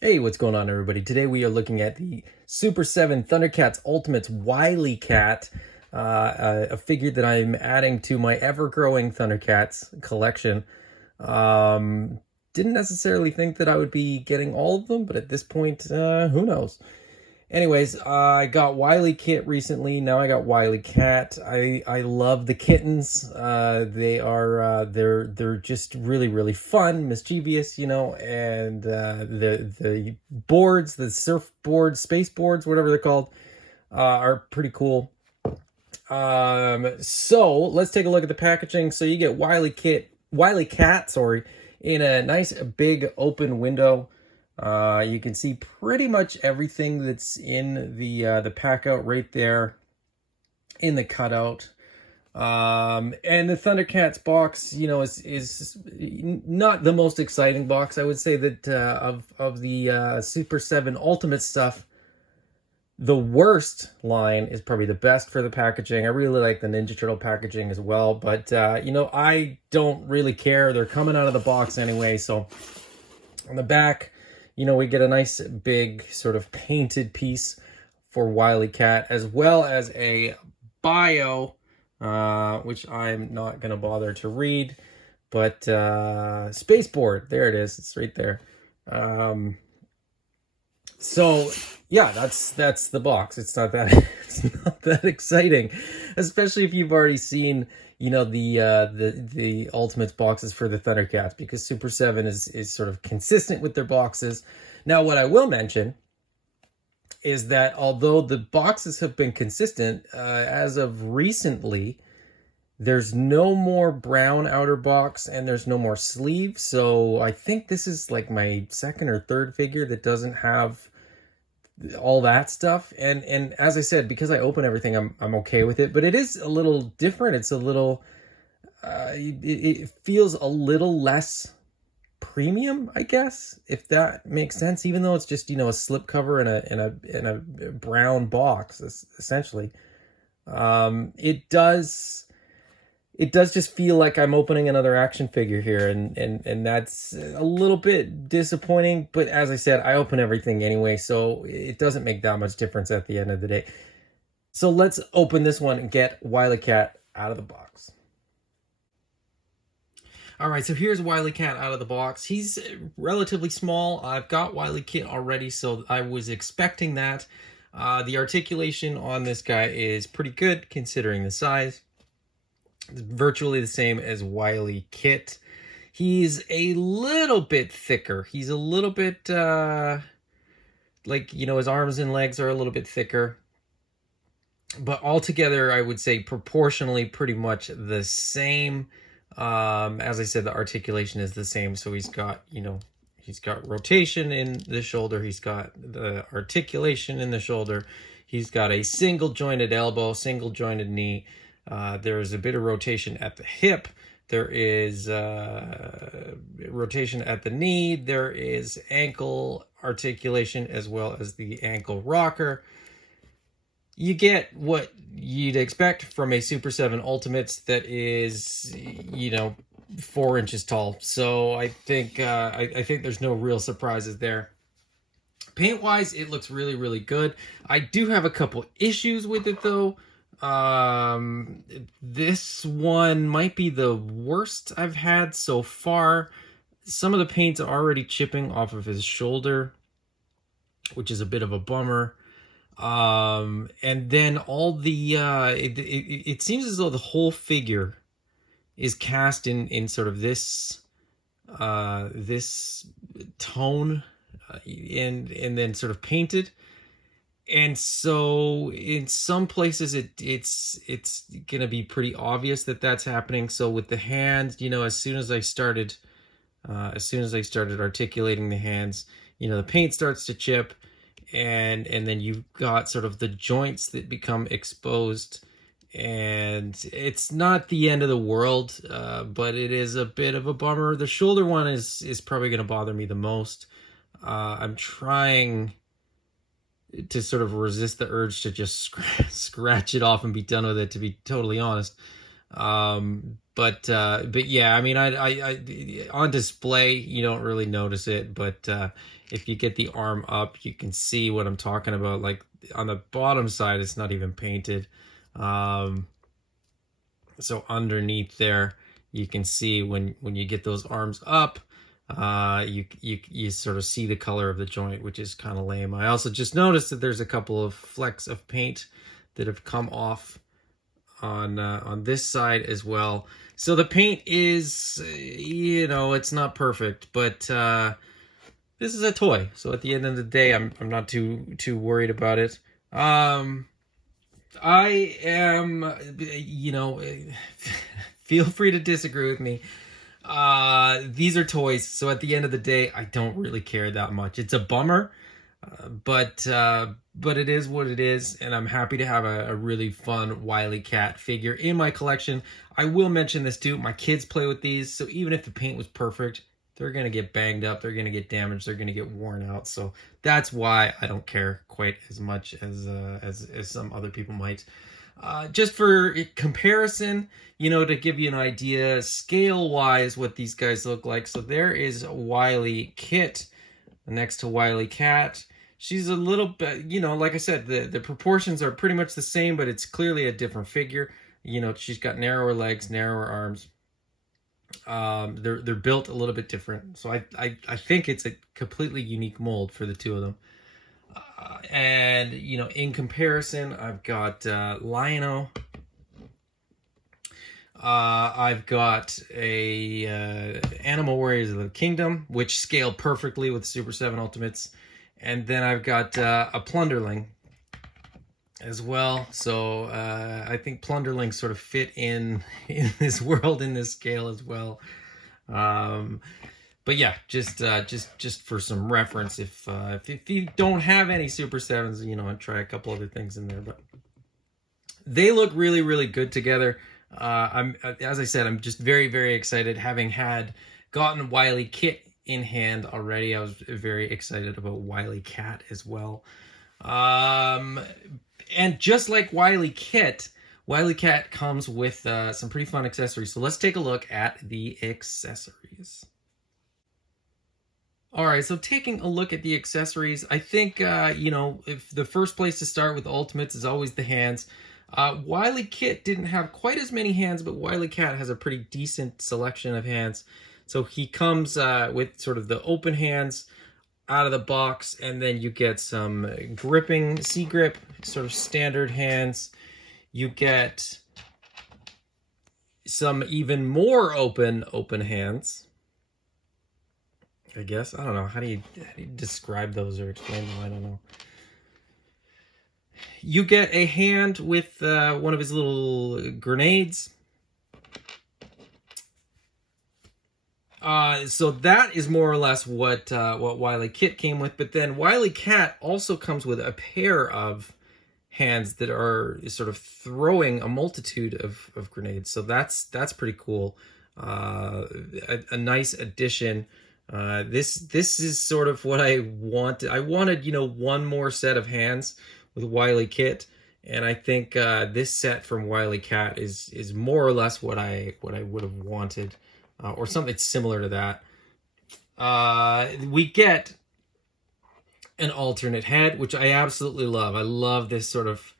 Hey, what's going on, everybody? Today we are looking at the Super7 ThunderCats Ultimates Wilykat, a figure that I'm adding to my ever-growing ThunderCats collection. Didn't necessarily think that I would be getting all of them, but at this point, who knows? Anyways, I got Wilykat recently. Now I got Wilykat. I love the kittens. They're just really fun, mischievous, and the boards, the surfboards, space boards, whatever they're called, are pretty cool. So let's take a look at the packaging. So you get Wilykat, sorry, in a nice big open window. You can see pretty much everything that's in the pack out right there in the cutout. And the ThunderCats box, is not the most exciting box. I would say that of the Super 7 Ultimate stuff, the worst line is probably the best for the packaging. I really like the Ninja Turtle packaging as well, but I don't really care. They're coming out of the box anyway, so on the back, we get a nice big sort of painted piece for Wilykat, as well as a bio, which I'm not going to bother to read, but Spaceboard, there it is. It's right there. So yeah, that's the box. It's not that it's not that exciting, especially if you've already seen the Ultimates boxes for the ThunderCats, because Super 7 is sort of consistent with their boxes. Now, what I will mention is that although the boxes have been consistent, as of recently, there's no more brown outer box and there's no more sleeve. So I think this is like my second or third figure that doesn't have all that stuff. And as I said, because I open everything, I'm okay with it. But it is a little different. It's a little it feels a little less premium, I guess, if that makes sense. Even though it's just a slip cover in a brown box, essentially. It does just feel like I'm opening another action figure here, and that's a little bit disappointing. But as I said, I open everything anyway, so it doesn't make that much difference at the end of the day. So let's open this one and get Wilykat out of the box. All right, so here's Wilykat out of the box. He's relatively small. I've got Wilykat already, so I was expecting that. The articulation on this guy is pretty good considering the size. It's virtually the same as Wilykat. He's a little bit thicker. He's a little bit, his arms and legs are a little bit thicker. But altogether, I would say proportionally pretty much the same. As I said, the articulation is the same. So he's got, he's got rotation in the shoulder. He's got the articulation in the shoulder. He's got a single jointed elbow, single jointed knee. There's a bit of rotation at the hip. There is rotation at the knee. There is ankle articulation as well as the ankle rocker. You get what you'd expect from a Super 7 Ultimates that is, 4 inches tall. So I think I think there's no real surprises there. Paint-wise, it looks really good. I do have a couple issues with it, though. This one might be the worst I've had so far. Some of the paint's already chipping off of his shoulder, which is a bit of a bummer. And then all the it seems as though the whole figure is cast in sort of this this tone, and then sort of painted. And so in some places it's gonna be pretty obvious that that's happening. So with the hands, as soon as I started articulating the hands, the paint starts to chip, and then you've got sort of the joints that become exposed. And it's not the end of the world, but it is a bit of a bummer. The shoulder one is probably going to bother me the most. I'm trying to sort of resist the urge to just scratch it off and be done with it, to be totally honest. But yeah, I mean, I on display you don't really notice it, but if you get the arm up, you can see what I'm talking about. Like on the bottom side, it's not even painted. Um, so underneath there, you can see when you get those arms up, you sort of see the color of the joint, which is kind of lame. I also just noticed that there's a couple of flecks of paint that have come off on this side as well. So the paint is, it's not perfect, but this is a toy. So at the end of the day, I'm not too worried about it. I am, feel free to disagree with me. These are toys, so at the end of the day, I don't really care that much. It's a bummer, but it is what it is, and I'm happy to have a really fun Wilykat figure in my collection. I will mention this too, my kids play with these, so even if the paint was perfect, they're going to get banged up, they're going to get damaged, they're going to get worn out, so that's why I don't care quite as much as some other people might. Just for comparison, to give you an idea, scale-wise, what these guys look like. So there is Wilykat next to Wilykat. She's a little bit, like I said, the proportions are pretty much the same, but it's clearly a different figure. She's got narrower legs, narrower arms. They're built a little bit different. So I think it's a completely unique mold for the two of them. And in comparison, I've got Lion-O. I've got a Animal Warriors of the Kingdom, which scale perfectly with Super7 Ultimates, and then I've got a Plunderling as well. So I think Plunderlings sort of fit in this world, in this scale as well. But yeah, just for some reference, if you don't have any Super 7s, I'd try a couple other things in there. But they look really, really good together. As I said, I'm just very, very excited. Having gotten Wilykat in hand already, I was very excited about Wilykat as well. And just like Wilykat comes with some pretty fun accessories. So let's take a look at the accessories. All right, so taking a look at the accessories, I think, if the first place to start with Ultimates is always the hands. Wilykat didn't have quite as many hands, but Wilykat has a pretty decent selection of hands. So he comes with sort of the open hands out of the box, and then you get some gripping, C-grip, sort of standard hands. You get some even more open hands, I guess. I don't know. How do you describe those or explain them? I don't know. You get a hand with one of his little grenades. So that is more or less what Wilykat came with. But then Wilykat also comes with a pair of hands that are sort of throwing a multitude of grenades. So that's pretty cool. A nice addition. This is sort of what I wanted. I wanted, one more set of hands with Wilykat, and I think this set from Wilykat is more or less what I would have wanted, or something similar to that. We get an alternate head, which I absolutely love. I love this sort of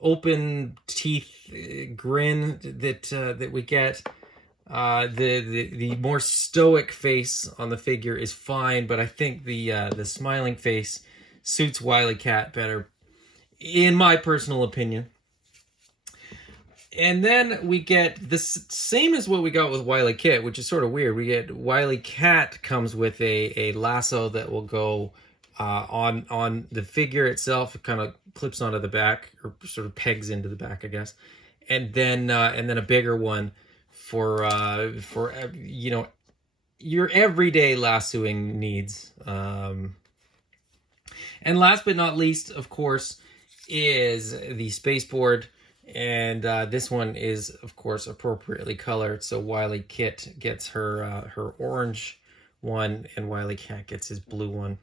open teeth grin that we get. The more stoic face on the figure is fine, but I think the smiling face suits Wilykat better, in my personal opinion. And then we get the same as what we got with Wilykat, which is sort of weird. We get Wilykat comes with a lasso that will go on the figure itself. It kind of clips onto the back, or sort of pegs into the back, I guess. And then a bigger one for your everyday lassoing needs. And last but not least, of course, is the spaceboard. And this one is, of course, appropriately colored. So Wilykat gets her orange one, and Wilykat gets his blue one.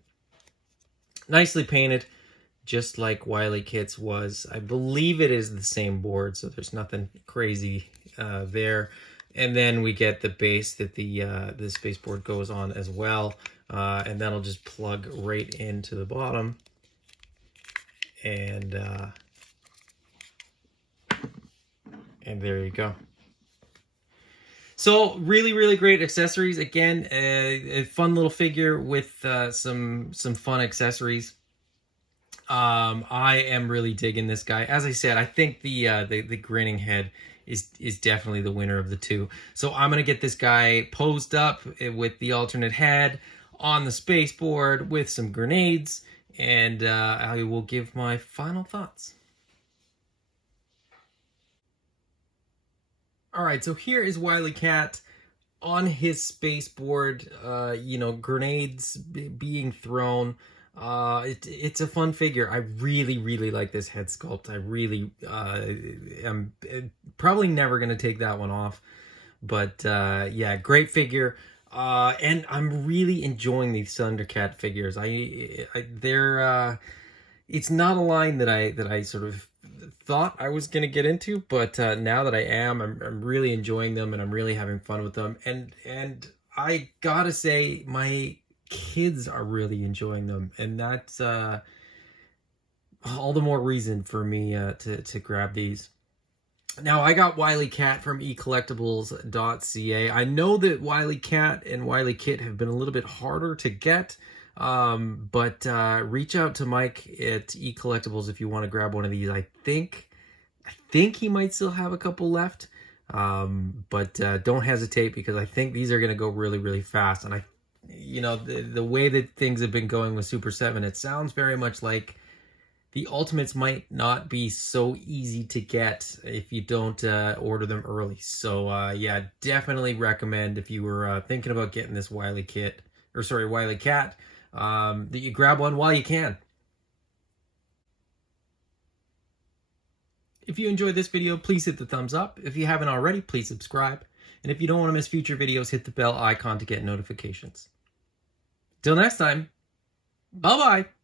Nicely painted. just like Wilykat's was. I believe it is the same board, so there's nothing crazy there. And then we get the base that the spaceport goes on as well, and that'll just plug right into the bottom. And there you go. So really, really great accessories. Again, a fun little figure with some fun accessories. I am really digging this guy. As I said, I think the grinning head is definitely the winner of the two. So I'm gonna get this guy posed up with the alternate head on the spaceport with some grenades, and I will give my final thoughts. All right, so here is Wilykat on his spaceport, grenades being thrown. It's a fun figure. I really, really like this head sculpt. I really am probably never going to take that one off. But yeah, great figure. And I'm really enjoying these ThunderCat figures. They're it's not a line that I sort of thought I was going to get into, but now that I am, I'm really enjoying them, and I'm really having fun with them. And I gotta say, my kids are really enjoying them, and that's all the more reason for me to grab these. Now, I got Wilykat from eCollectibles.ca. I know that Wilykat and Wilykit have been a little bit harder to get, but reach out to Mike at eCollectibles if you want to grab one of these. I think he might still have a couple left, but don't hesitate, because I think these are going to go really, really fast. And the way that things have been going with Super 7, it sounds very much like the Ultimates might not be so easy to get if you don't order them early. So yeah, definitely recommend, if you were thinking about getting this Wilykat, that you grab one while you can. If you enjoyed this video, please hit the thumbs up. If you haven't already, please subscribe. And if you don't want to miss future videos, hit the bell icon to get notifications. Till next time, bye-bye.